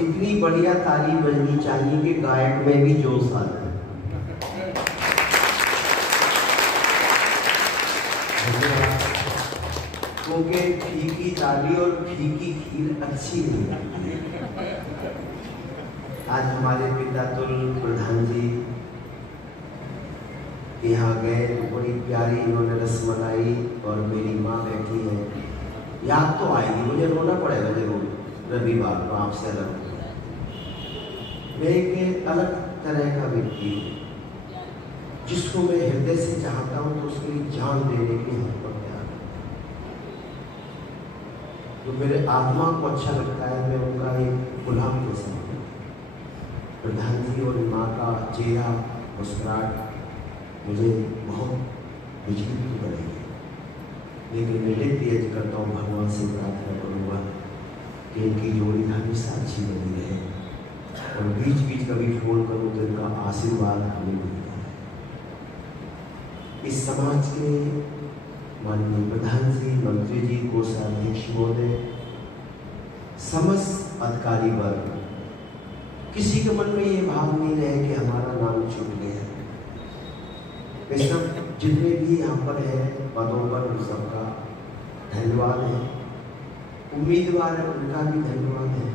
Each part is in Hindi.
इतनी बढ़िया ताली बजनी चाहिए कि गायक में भी जोश आ जाए। क्योंकि फीकी ताली और फीकी खीर अच्छी नहीं लगती। आज हमारे पिता तुल प्रधान जी यहाँ गए तो बड़ी प्यारी इन्होंने रसमलाई, और मेरी माँ बैठी है। याद तो आएगी, मुझे रोना पड़ेगा जरूर रविवार को आपसे अलग। मैं एक अलग तरह का व्यक्ति हूँ, जिसको मैं हृदय से चाहता हूँ तो उसके लिए जान देने की हम पर तैयार हूँ। तो मेरे आत्मा को अच्छा लगता है, मैं उनका एक गुलाम के साथ प्रधान जी और माँ का चेहरा मुस्कुराहट मुझे बहुत विचलित करेगी। लेकिन मैं नित्य यज्ञ करता हूँ, भगवान से प्रार्थना करूँगा कि इनकी जोड़ी हमेशा अच्छी बनी रहे, और बीच बीच कभी फोन करूँ तो इनका आशीर्वाद हमें मिलता है। इस समाज के माननीय प्रधान जी, मंत्री जी, कोषाध्यक्ष महोदय, समस्त अधिकारी वर्ग, किसी के मन में ये भाव नहीं रहे कि हमारा नाम छूट गया। वे सब जितने भी यहाँ पर हैं पदों पर, उन सबका धन्यवाद है। उम्मीदवार है उनका भी धन्यवाद है,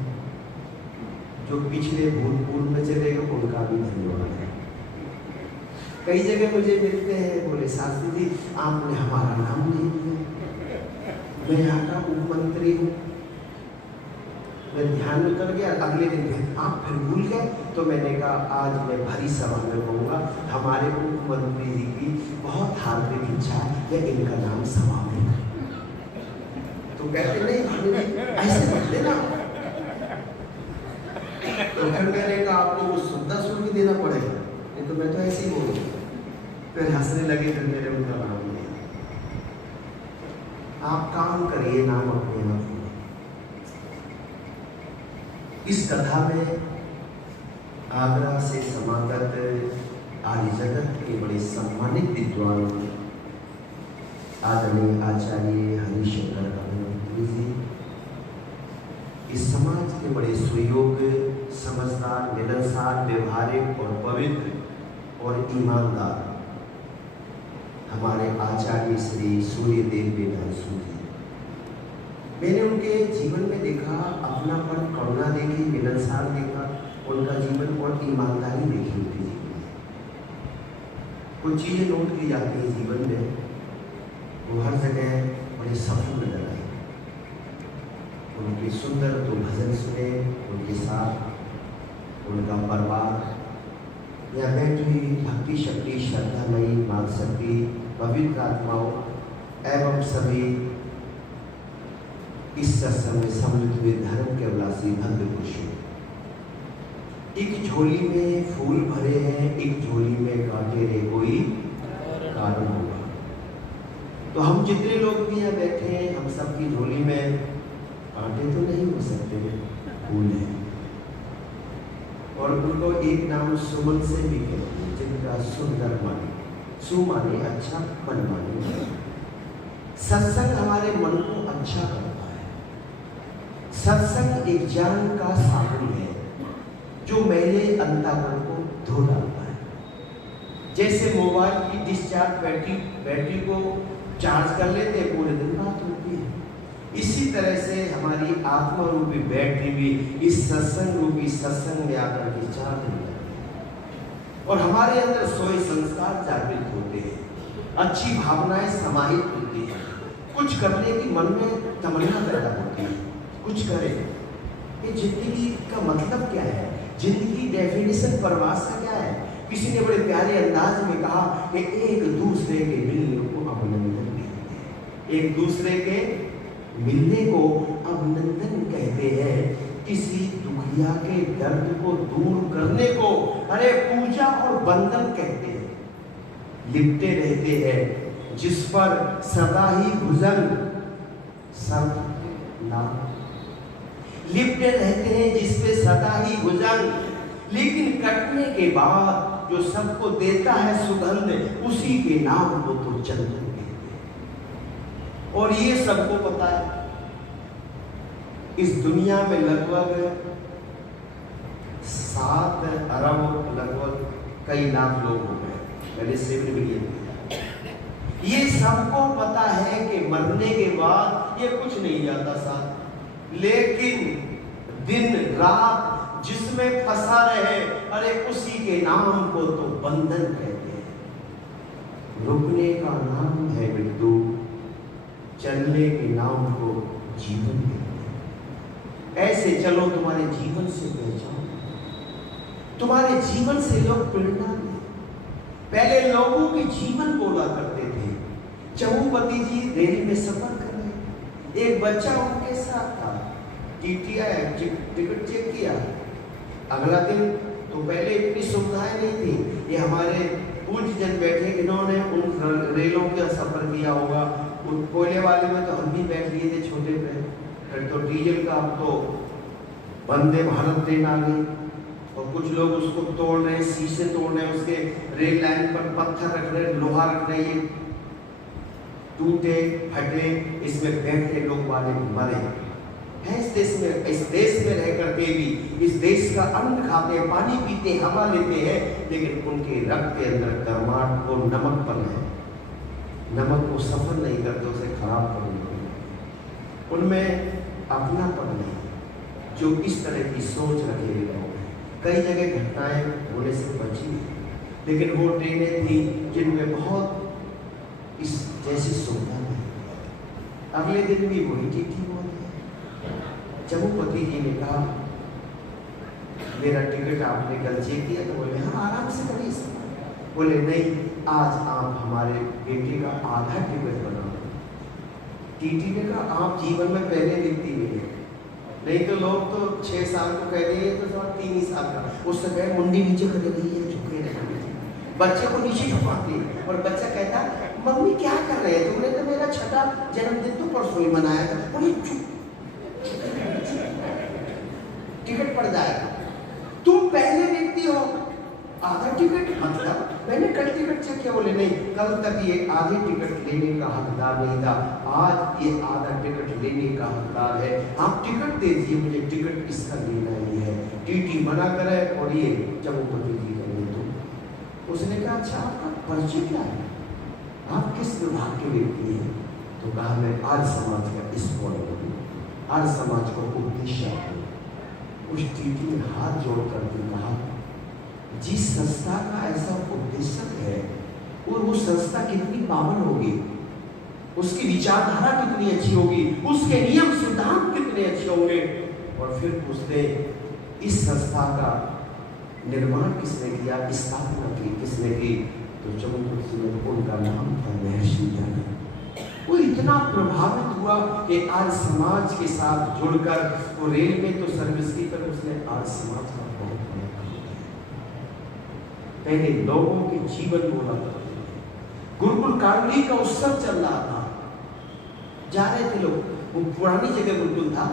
जो पिछले भूतपूर्व में चले गए उनका भी धन्यवाद है। कई जगह मुझे मिलते हैं, बोले शास्त्री जी आपने हमारा नाम नहीं लिया, मैं यहाँ का उप मंत्री हूँ। मैं ध्यान में कर गया, अगले दिन आप फिर भूल गए, तो मैंने कहा आज मैं भरी सभा में कहूँगा हमारे उप मंत्री जी की बहुत हार्दिक इच्छा है कि इनका नाम सभा में। तो कहते नहीं ऐसे मत लेना। तो फिर मैंने कहा आपको वो सुविधा सुन के देना पड़ेगा, नहीं तो मैं तो ऐसे ही बोलूँगा। फिर हंसने लगे, फिर मेरे उनका नाम लिया। आप काम करिए, नाम अपने आप। इस कथा में आगरा से समागत आर्य जगत के बड़े सम्मानित विद्वान आदरणीय आचार्य हरिशंकर अभिनंदन जी, इस समाज के बड़े सुयोग्य, समझदार, मिलनसार, व्यवहारिक और पवित्र और ईमानदार हमारे आचार्य श्री सूर्यदेव वेदांशु जी। मैंने उनके जीवन में देखा अपनापन, करुणा देखी, मिलनसार देखा, उनका जीवन और ईमानदारी देखी उनके जीवन में। कुछ चीज़ें नोट की जाती है जीवन में, वो हर जगह बड़े सफल नजर आए। उनके सुंदर तो भजन सुने, उनके साथ उनका परिवार या बैठी भक्ति शक्ति, श्रद्धामयी, माँ शक्ति, पवित्र आत्माओं एवं सभी इस सत्संग में सम्मिलित हुए धर्म के अभिलाषी भक्त पुरुषों। एक झोली में फूल भरे हैं, एक झोली में कांटे रे कोई कारण होगा। तो हम जितने लोग भी यहाँ बैठे हैं, हम सबकी झोली में कांटे तो नहीं हो सकते, फूल है। और उनको एक नाम सुमन से भी कहते हैं, जिनका सुंदर मन, सु माने अच्छा, मन माने। सत्संग हमारे मन को अच्छा करता है। सत्संग एक ज्ञान का सागर है जो मेरे अंतःकरण को धो डालता है। जैसे मोबाइल की डिस्चार्ज बैटरी को चार्ज कर लेते हैं, पूरे दिन बात होती है। इसी तरह से हमारी आत्मा रूपी बैटरी भी इस सत्संग रूपी सत्संग में आकर के चार्ज हो जाती है, और हमारे अंदर सोए संस्कार जागृत होते हैं, अच्छी भावनाएं समाहित होती है, कुछ करने की मन में तमन्ना पैदा होती है, कुछ करें। ये जिंदगी का मतलब क्या है? जिंदगी डेफिनेशन, परिभाषा क्या है? किसी ने बड़े प्यारे अंदाज में कहा कि एक दूसरे के मिलने को अभिनंदन कहते हैं। एक दूसरे के मिलने को अभिनंदन कहते हैं। किसी दुखिया के दर्द को दूर करने को अरे पूजा और बंधन कहते हैं। लिपटे रहते हैं जिस पर सदा ही भुजंग सब नाम, लिपटे रहते हैं जिसपे सदा ही भुजंग, लेकिन कटने के बाद जो सबको देता है सुगंध, उसी के नाम को तो चंदन कहते हैं। और ये सबको पता है, इस दुनिया में लगभग 7 अरब लगभग कई लाख लोग हो गए, पहले 7 मिलियन। ये सबको पता है कि मरने के बाद ये कुछ नहीं जाता साथ, लेकिन दिन रात जिसमें फंसा रहे, अरे उसी के नाम को तो बंधन कहते हैं। रुकने का नाम है मृत्यु, चलने के नाम को जीवन कहते हैं। ऐसे चलो, तुम्हारे जीवन से पहचान, तुम्हारे जीवन से लोग प्रेरणा लें। पहले लोगों के जीवन बोला करते थे। चमुपति जी रेल में सफर कर रहे, एक बच्चा उनके साथ था, टीटी आया, टिकट चेक किया। अगला दिन तो पहले इतनी सुविधाएं नहीं थी, ये हमारे पूज्य जन बैठे, इन्होंने उन रेलों का सफर किया होगा। उन कोयले वाले में तो हम भी बैठ लिए थे छोटे पे, फिर तो डीजल का, अब तो वंदे भारत ट्रेन आ गई और कुछ लोग उसको तोड़ रहे, शीशे तोड़ रहे, उसके रेल लाइन पर पत्थर रख रहे, लोहा रख रहे, ये टूटे फटे, इसमें बैठे लोग वाले मरे हैं। इस देश में रह करके भी, इस देश का अन्न खाते, पानी पीते, हवा लेते हैं, लेकिन उनके रक्त के अंदर कर्माट और नमक पर है। नमक को सफल नहीं करते, उसे खराब कर देते, उनमें अपनापन नहीं। जो इस तरह की सोच रखे लोग हैं, कई जगह घटनाएं होने से बची, लेकिन वो ट्रेनें थी जिनमें बहुत इस जैसी सुविधा नहीं। अगले दिन भी वही टीटी बोल गया। चमुपति जी ने कहा, मेरा टिकट आपने कल चेक किया? तो बोले हाँ, आराम से करिए। बोले नहीं, आज आप हमारे बेटे का आधा टिकट बनाओ। टीटी ने कहा, आप जीवन में पहले व्यक्ति मिले, नहीं तो लोग तो 6 साल को कह देंगे, तो 3 ही साल का। उस समय मुंडी नीचे कर रही है, झुके रहे, बच्चे को नीचे झुकाते, और बच्चा कहता, मम्मी क्या कर रहे हैं? तुमने तो मेरा 6ठा जन्मदिन तो परसों ही मनाया था। बोले टिकट पड़ जाएगा, तुम पहले व्यक्ति हो, आधा टिकट मतलब मैंने कल टिकट चेक किया। बोले नहीं, कल तक ये आधे टिकट लेने का हकदार नहीं था, आज ये आधा टिकट लेने का हकदार है। आप टिकट दे दीजिए, मुझे टिकट इसका लेना ही है। टीटी मना करे और ये चमुपति जी का ले दो। उसने कहा, अच्छा आपका परिचय क्या है, आप किस विभाग के व्यक्ति हैं? तो कहा, मैं आर्य समाज का स्कॉलर हूँ, आर्य समाज को उपदेशक हूँ। उस टीटी ने हाथ जोड़कर कहा, जिस संस्था का ऐसा उपदेशक है, और वो संस्था कितनी पावन होगी, उसकी विचारधारा कितनी अच्छी होगी, उसके नियम सिद्धांत कितने अच्छे होंगे। और फिर उसने इस संस्था का निर्माण किसने किया, स्थापना की किसने की? तो चमुपति में उनका नाम था महर्षि दयानंद। वो इतना प्रभावित हुआ कि आर्य समाज के साथ जुड़कर, वो रेल में तो सर्विस की, पर उसने आर्य समाज का बहुत बड़ा काम किया। पहले लोगों के जीवन बोला करते थे। गुरुकुल कांगड़ी का उत्सव चल रहा था, जा रहे थे लोग, वो पुरानी जगह गुरुकुल था,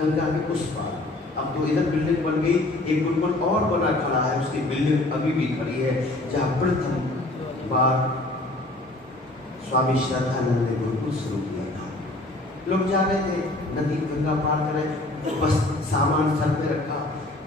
गंगा के उस पार। अब तो इधर बिल्डिंग बन गई, एक गुरुकुल और बना खड़ा है, उसकी बिल्डिंग अभी भी खड़ी है, जहाँ प्रथम बार स्वामी श्रद्धानंद ने गुरुकुल शुरू किया था। लोग जा रहे थे, नदी गंगा पार कर रहे, बस सामान सर पे रखा।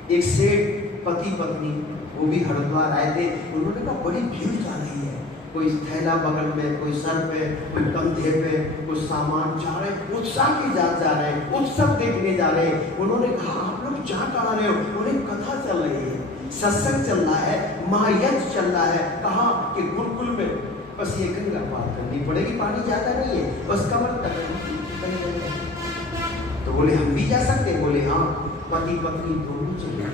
एक सेठ पति पत्नी, वो भी हरिद्वार आए थे, उन्होंने कहा बड़ी भीड़ जा रही है, कोई थैला बगल में, कोई सर पे, कोई कंधे पे, कोई सामान जा रहे, उत्साह के जा रहे हैं, उत्सव देखने जा रहे हैं। उन्होंने कहा, आप लोग जा कहाँ रहे हो? उन्हें कथा चल रही है, सत्संग चल रहा है, महायज्ञ चल रहा है। कहा कि गुरुकुल में बस ये गंगा पार करनी पड़ेगी, पानी ज्यादा नहीं है, बस कमर तक। तो बोले हम भी जा सकते? बोले हाँ, पति पत्नी दोनों चले।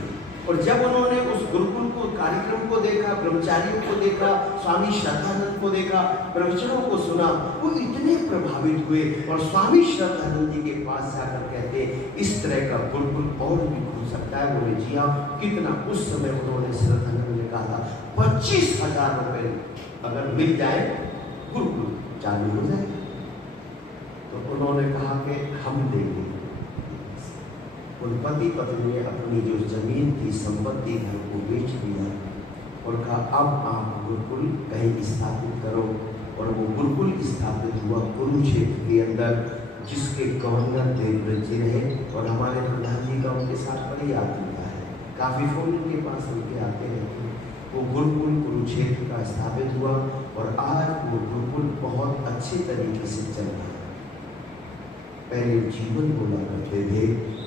और जब उन्होंने उस गुरुकुल को, कार्यक्रम को देखा, ब्रह्मचारियों को देखा, स्वामी श्रद्धानंद को देखा, प्रवचनों को सुना, वो इतने प्रभावित हुए और स्वामी श्रद्धानंद जी के पास जाकर कहते, इस तरह का गुरुकुल और भी खुल सकता है। बोले जी हाँ। कितना? उस समय उन्होंने श्रद्धानंद ने कहा था 25,000 रुपये अगर मिल जाए गुरुकुल चालू हो जाए। तो उन्होंने कहा कि हम देंगे। उन पति पत्नी ने अपनी जो जमीन थी, संपत्ति, घर को बेच दिया और कहा अब आप गुरुकुल कहीं स्थापित करो। और वो गुरुकुल स्थापित हुआ कुरुक्षेत्र के अंदर, जिसके गवर्नर देवव्रत जी रहे। और हमारे प्रधान जी का उनके साथ बड़ी याद होता है, काफ़ी फोन उनके पास उनके आते रहते। वो गुरुकुल कुरुक्षेत्र का स्थापित हुआ और आज वो गुरुकुल बहुत अच्छे तरीके से चल रहा है। पहले जीवन बोला करते थे,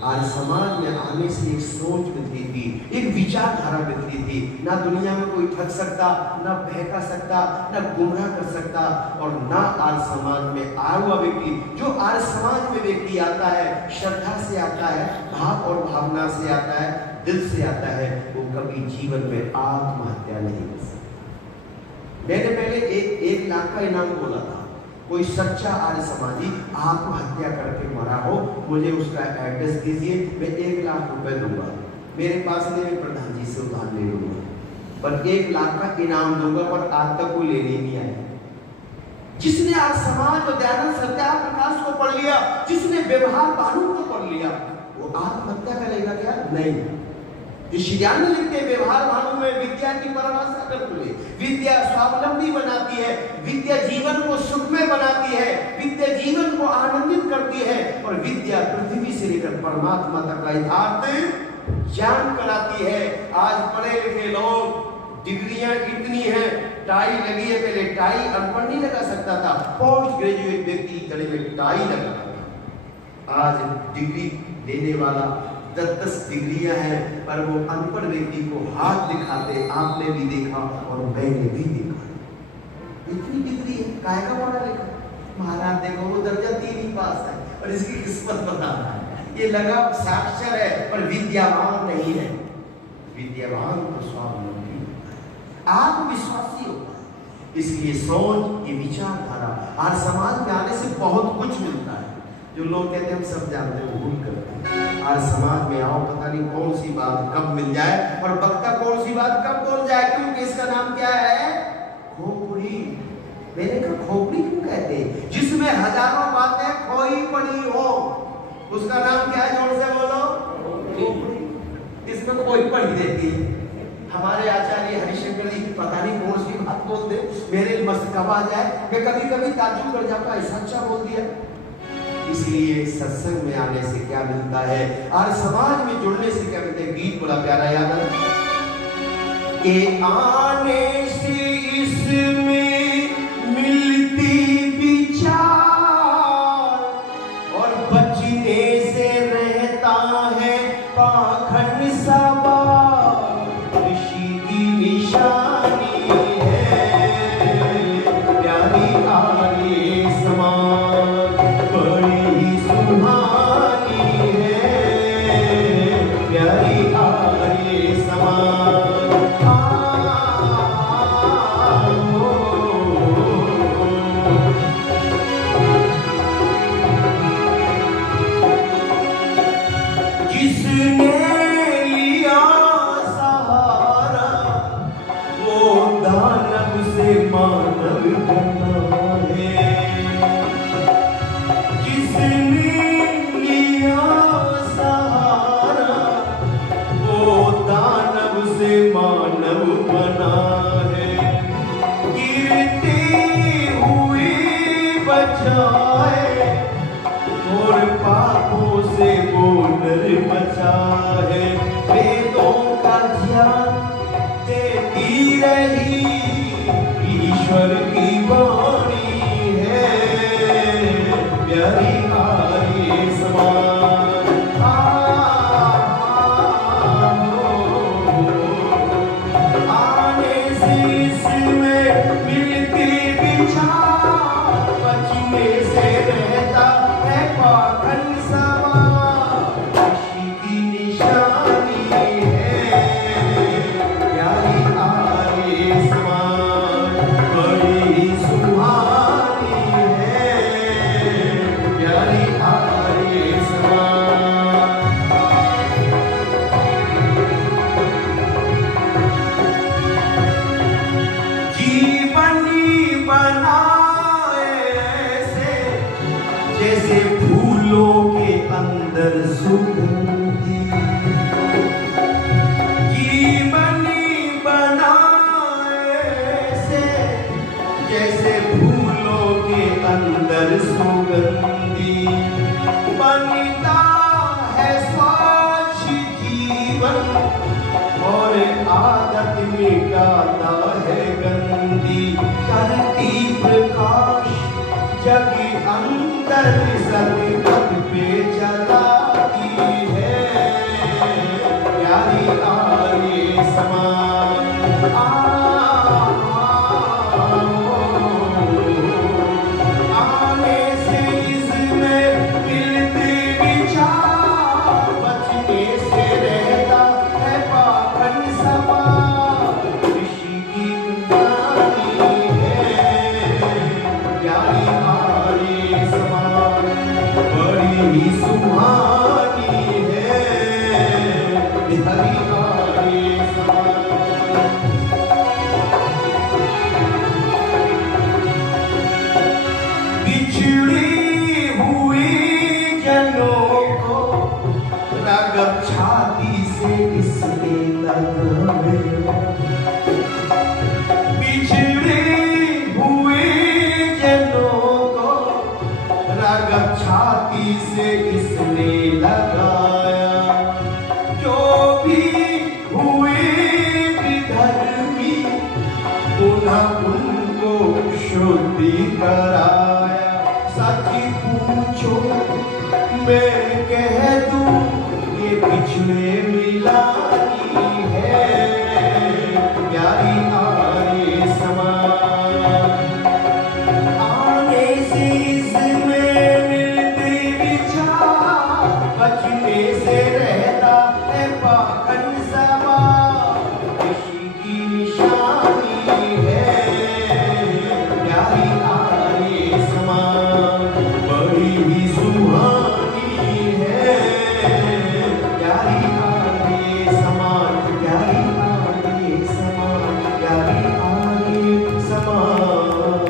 आज समाज में आने से एक सोच बदली थी, एक विचारधारा बदली थी। ना दुनिया में कोई ठग सकता, ना बहका सकता, ना गुमराह कर सकता, और ना आज समाज में आया हुआ व्यक्ति, जो आज समाज में व्यक्ति आता है, श्रद्धा से आता है, भाव और भावना से आता है, दिल से आता है, वो कभी जीवन में आत्महत्या नहीं कर सकता। मैंने पहले एक लाख का इनाम बोला था। कोई सच्चा आर्य समाजी आत्महत्या करके मरा हो, मुझे उसका एड्रेस दीजिए, मैं 1 लाख रुपए दूंगा। मेरे पास नहीं, मैं प्रधान जी से उधार ले लूंगा, पर 1 लाख का इनाम दूंगा, पर आज तक वो लेने नहीं आया। जिसने आज समाज और दयानंद सत्याप्रकाश को पढ़ लिया, जिसने व्यवहार भानु को पढ़ लिया, वो आत्महत्या करेगा क्या? नहीं। ऋषिज्ञान लिखते हैं, व्यवहार भानु में विद्या की परिभाषा कर बोले, विद्या स्वावलंबी बनाती है, विद्या जीवन को सुखमय बनाती है, विद्या जीवन को आनंदित करती है, और विद्या पृथ्वी से लेकर परमात्मा तक का यथार्थ ज्ञान कराती है। आज पढ़े लिखे लोग, डिग्रियां इतनी हैं, टाई लगी है, पहले टाई अनपढ़ नहीं लगा सकता था, पोस्ट ग्रेजुएट व्यक्ति गले में टाई लगाता था। आज डिग्री लेने वाला 10-10 डिग्रियां हैं, पर वो अनपढ़ व्यक्ति को हाथ दिखाते आपने भी देखा और मैंने भी देखा। इतनी डिग्री है, काहे का पढ़ा लिखा? महाराज देखो वो दर्जा 3 ही पास है और इसकी किस्मत बता रहा है, ये लगा साक्षर है पर विद्यावान नहीं है। विद्यावान तो स्वावलंबी होता है, आत्मविश्वासी होता है। इसलिए सोच, ये विचारधारा आज समाज में आने से बहुत कुछ मिलता है। जो लोग कहते हैं हम सब जानते हैं, भूल करते हैं। आज समाज में आओ, पता नहीं कौन सी बात कब मिल जाए और वक्ता कौन सी बात कब बोल जाए, क्योंकि इसका नाम क्या है? खोपड़ी। मैंने कहा खोपड़ी क्यों कहते हैं? जिसमें हजारों बातें खोई पड़ी हो, उसका नाम क्या है? जोर से बोलो, खोपड़ी। इसमें कोई पड़ी रहती है। हमारे आचार्य हरिशंकर जी पता नहीं कौन सी बात बोल दे, मेरे मस्त कब आ जाए, मैं कभी कभी ताज्जुब कर जाता, ऐसा अच्छा बोल दिया। इसलिए सत्संग में आने से क्या मिलता है, और समाज में जुड़ने से क्या मिलता है? गीत बड़ा प्यारा याद है, के आने से इसमें मिलती विचार और बचने से रहता है पाखंड सवार। ऋषि की निशानी है प्यारी आर्य समाज, बड़ी सुहानी है प्यारी आर्य समाज। जिसने लिया सहारा वो दानव से मानव बना है। जिसने लिया सहारा वो दानव से मानव बना है। गिरते हुए बचाए और पापों से वो डर बचा है। वेदों का ज्ञान देती रही ईश्वर की वाणी है प्यारी आर्य समाज। आने से इसमें मिलती विचार, बचने से रहता है पाखंड सवार। ऋषि की निशानी है प्यारी आर्य समाज, बड़ी सुहानी है प्यारी आर्य समाज। जीवनी बनाए ऐसे जैसे फूलों के अंदर सुगंधी। जीवनी बनाए ऐसे जैसे फूलों के अंदर सुगंधी। बनता है स्वच्छ जीवन और आदत मिटाता है गंदी, करती प्रकाश जग अंदर सतपथ पे चलाती है। प्यारी आर्य समाज आने से इसमें मिलते विचार, बचने से रहता है पाखंड समाज। ऋषि की कहानी है प्यारी आर्य समाज, बड़ी ही सुहानी है प्यारी आर्य समाज। बिछड़ी हुई जनों को रागव छाती से किसने लगाया, बिछड़ी हुई जनों को रागव छाती से किसने लगाया। जो भी हुए विधर्मी पुनः उनको शुद्धि कराया। सच पूछो मैं कह दूं ये पिछले मिलानी है प्यारी आर्य समाज। आने से इसमें मिलते विचार, बचने से रहता है पाखंड समाज। ऋषि की निशानी है प्यारी आर्य समाज, बड़ी ही सुहानी है प्यारी आर्य समाज, प्यारी आर्य समाज, प्यारी आर्य समाज।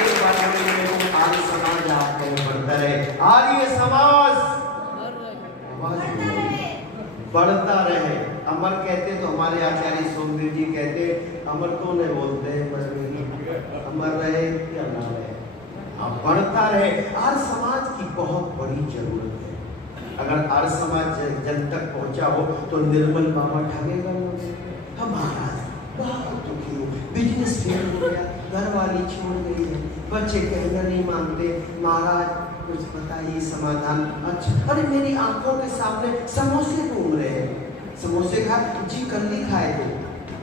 एक बार आर्य समाज आप कहीं बढ़ता रहे, आर्य समाज बढ़ता रहे। अमर कहते तो हमारे आचार्य सोमदेव जी कहते अमर तो नहीं बोलते हैं, अमर रहे क्या ना रहे, आप बढ़ता रहे। आर्य समाज की बहुत बड़ी जरूरत है। अगर आर्य समाज जन तक पहुंचा हो तो निर्मल बाबा ठगेगा नहीं। हम महाराज बहुत दुखी हो, बिजनेस फेल हो गया, घर वाली छोड़ गई है, बच्चे कहना नहीं मानते, महाराज कुछ बताइए समाधान। अच्छा, अरे मेरी आंखों के सामने समोसे घूम रहे हैं, समोसे खाए जी, कल्ली खाए थे,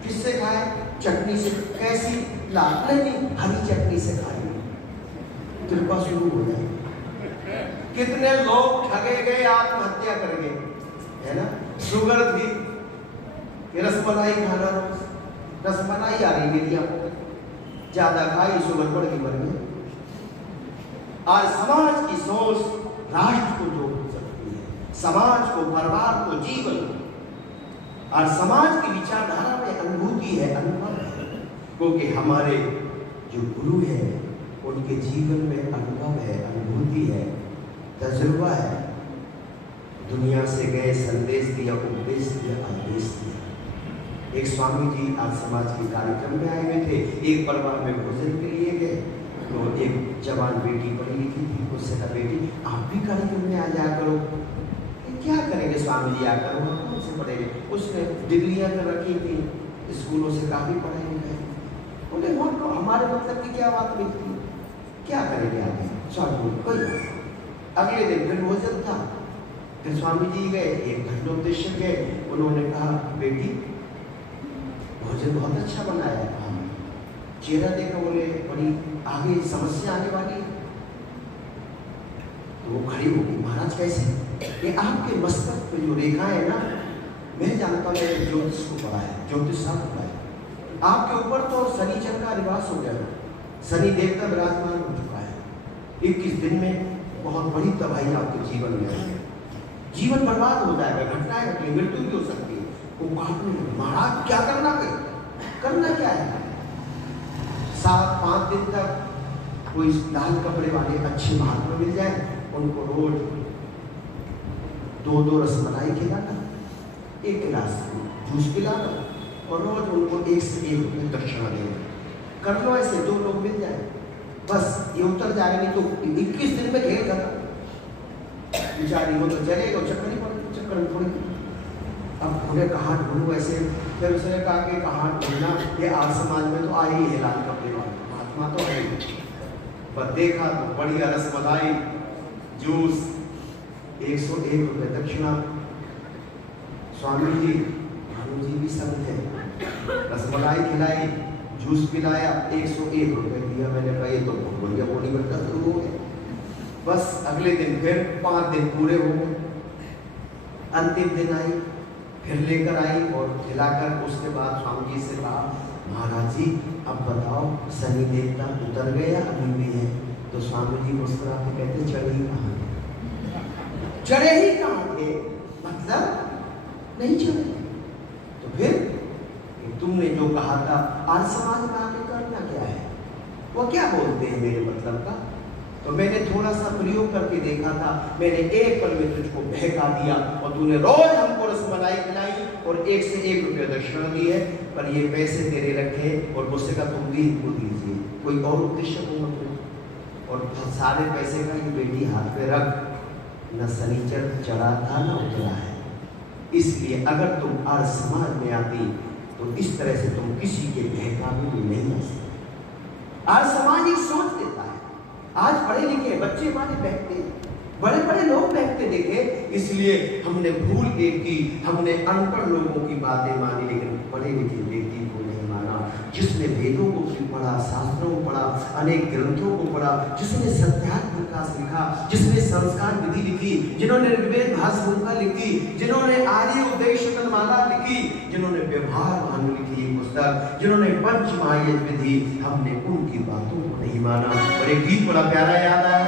किससे खाए? चटनी से। कैसी? लाल नहीं, हरी चटनी से खाई, कृपा शुरू हो जाए। कितने लोग ठगे गए, आत्महत्या कर गए, है ना। शुगर थी कि रसमलाई खाना, रोज रसमलाई आ रही मेरी आंखों में, ज्यादा खाई शुगर बढ़ गई, मर गई। आज समाज की सोच राष्ट्र को जोड़ सकती है, समाज को, परिवार को, जीवन। और समाज की विचारधारा में अनुभूति है, अनुभव है, क्योंकि हमारे जो गुरु हैं उनके जीवन में अनुभव है, अनुभूति है, तजुर्बा है। दुनिया से गए, संदेश दिया, उपदेश दिया, आदेश दिया। एक स्वामी जी आज समाज के कार्यक्रम में आए हुए थे, एक परिवार में भोजन के लिए गए तो एक जवान बेटी पढ़ी लिखी थी, उससे कहा बेटी आप भी कार्यक्रम में आ जाया करो। क्या करेंगे स्वामी जी आकर, वहाँ कौन से पढ़ेंगे? उसने डिग्रियाँ कर रखी थी, स्कूलों से काफ़ी पढ़े लिखे। बोले वहाँ तो हमारे मतलब की क्या बात मिलती, क्या करेंगे आगे? स्वामी कोई अगले दिन फिर भोजन था, फिर स्वामी जी गए, एक घंटोपदेशक गए, उन्होंने कहा बेटी भोजन बहुत अच्छा बनाया है। चेहरा देखा, बोले बड़ी आगे समस्या आने वाली है। तो वो खड़ी हो गई, महाराज कैसे? ये आपके मस्तक पे जो रेखा है ना, मैं जानता हूँ, मैंने ज्योतिष को पढ़ा है, ज्योतिष शास्त्र पढ़ा है, आपके ऊपर तो शनिचर का निवास हो गया, शनि देवता विराजमान हो चुका है। 21 दिन में बहुत बड़ी तबाही आपके जीवन में है, जीवन बर्बाद हो जाएगा, घटनाएं घटी, मृत्यु भी हो सकती है। वो काटने महाराज क्या करना है? करना क्या है? 7-5 दिन तक कोई लाल कपड़े वाले अच्छे महात्मा मिल जाए, उनको रोज 2-2 रसमलाई खिलाना, 1 गिलास जूस पिलाना, और रोज उनको 1 से 1 रुपये दक्षिणा देना। कर लो ऐसे, 2 लोग मिल जाए, बस ये उतर जाएगा। नहीं तो 21 दिन में खेल खत्म। बेचारी वो तो चलेगा, चक्कर ही पड़, चक्कर उड़ गई। अब उन्हें कहाँ ढूंढूं ऐसे, फिर उसने कहा कि कहाँ ढूंढना, ये आर्य समाज में तो आई ही है लाल कपड़े वाले महात्मा तो है ही। पर देखा तो बढ़िया रसमलाई जूस 101 रुपये दक्षिणा। स्वामी जी भानु जी भी संत है, रसमलाई खिलाई, जूस पिलाया, 101 रुपये दिया। मैंने कहा ये तो बहुत बढ़िया बॉडी बनता शुरू हो गया। बस अगले दिन फिर 5 दिन पूरे हो गए। अंतिम दिन आई, फिर लेकर आई और खिलाकर उसके बाद स्वामी जी से कहा महाराज जी अब बताओ शनि देवता उतर गए या अभी भी है? तो स्वामी जी मुस्कुरा के कहते चढ़े ही कहाँ थे, चढ़े ही कहाँ थे, मतलब नहीं चढ़े। तो फिर तुमने जो कहा था आर्य समाज में आके करना क्या है, वो क्या बोलते हैं मेरे मतलब का? तो मैंने थोड़ा सा प्रयोग करके देखा था, मैंने एक पल में तुझको बहका दिया और तूने रोज हमको रसमलाई खिलाई और 1 से 1 रुपया दक्षिणा दी है, पर ये पैसे तेरे रखे और मुझसे का तुम भी इनको दीजिए, कोई और उद्देश्य हो मत। और सारे पैसे का ये बेटी हाथ पे रख, न शनिचर चढ़ा था न उतरा है, इसलिए अगर तुम आर्य समाज में आती तो इस तरह से तुम किसी के बहकावे में नहीं आ सकते। आर्य समाज एक सोच देता है, आज पढ़े लिखे बच्चे वाले बहकते, बड़े बड़े लोग बहकते देखे, इसलिए हमने भूल एक की, हमने अनपढ़ लोगों की बातें मानी लेकिन पढ़े लिखे व्यक्ति को नहीं माना। जिसने वेदों को पढ़ा, शास्त्रों को पढ़ा, अनेक ग्रंथों को पढ़ा, जिसने सत्यार्थ विकास लिखा, जिसने संस्कार विधि लिखी, जिन्होंने ऋग्वेद भाषा लिखी, जिन्होंने आर्य उपदेश माला लिखी, जिन्होंने व्यवहार भानु लिखी पुस्तक, जिन्होंने पंच महायज्ञ विधि, हमने उनकी बातों को नहीं माना। और एक गीत बड़ा प्यारा याद आया,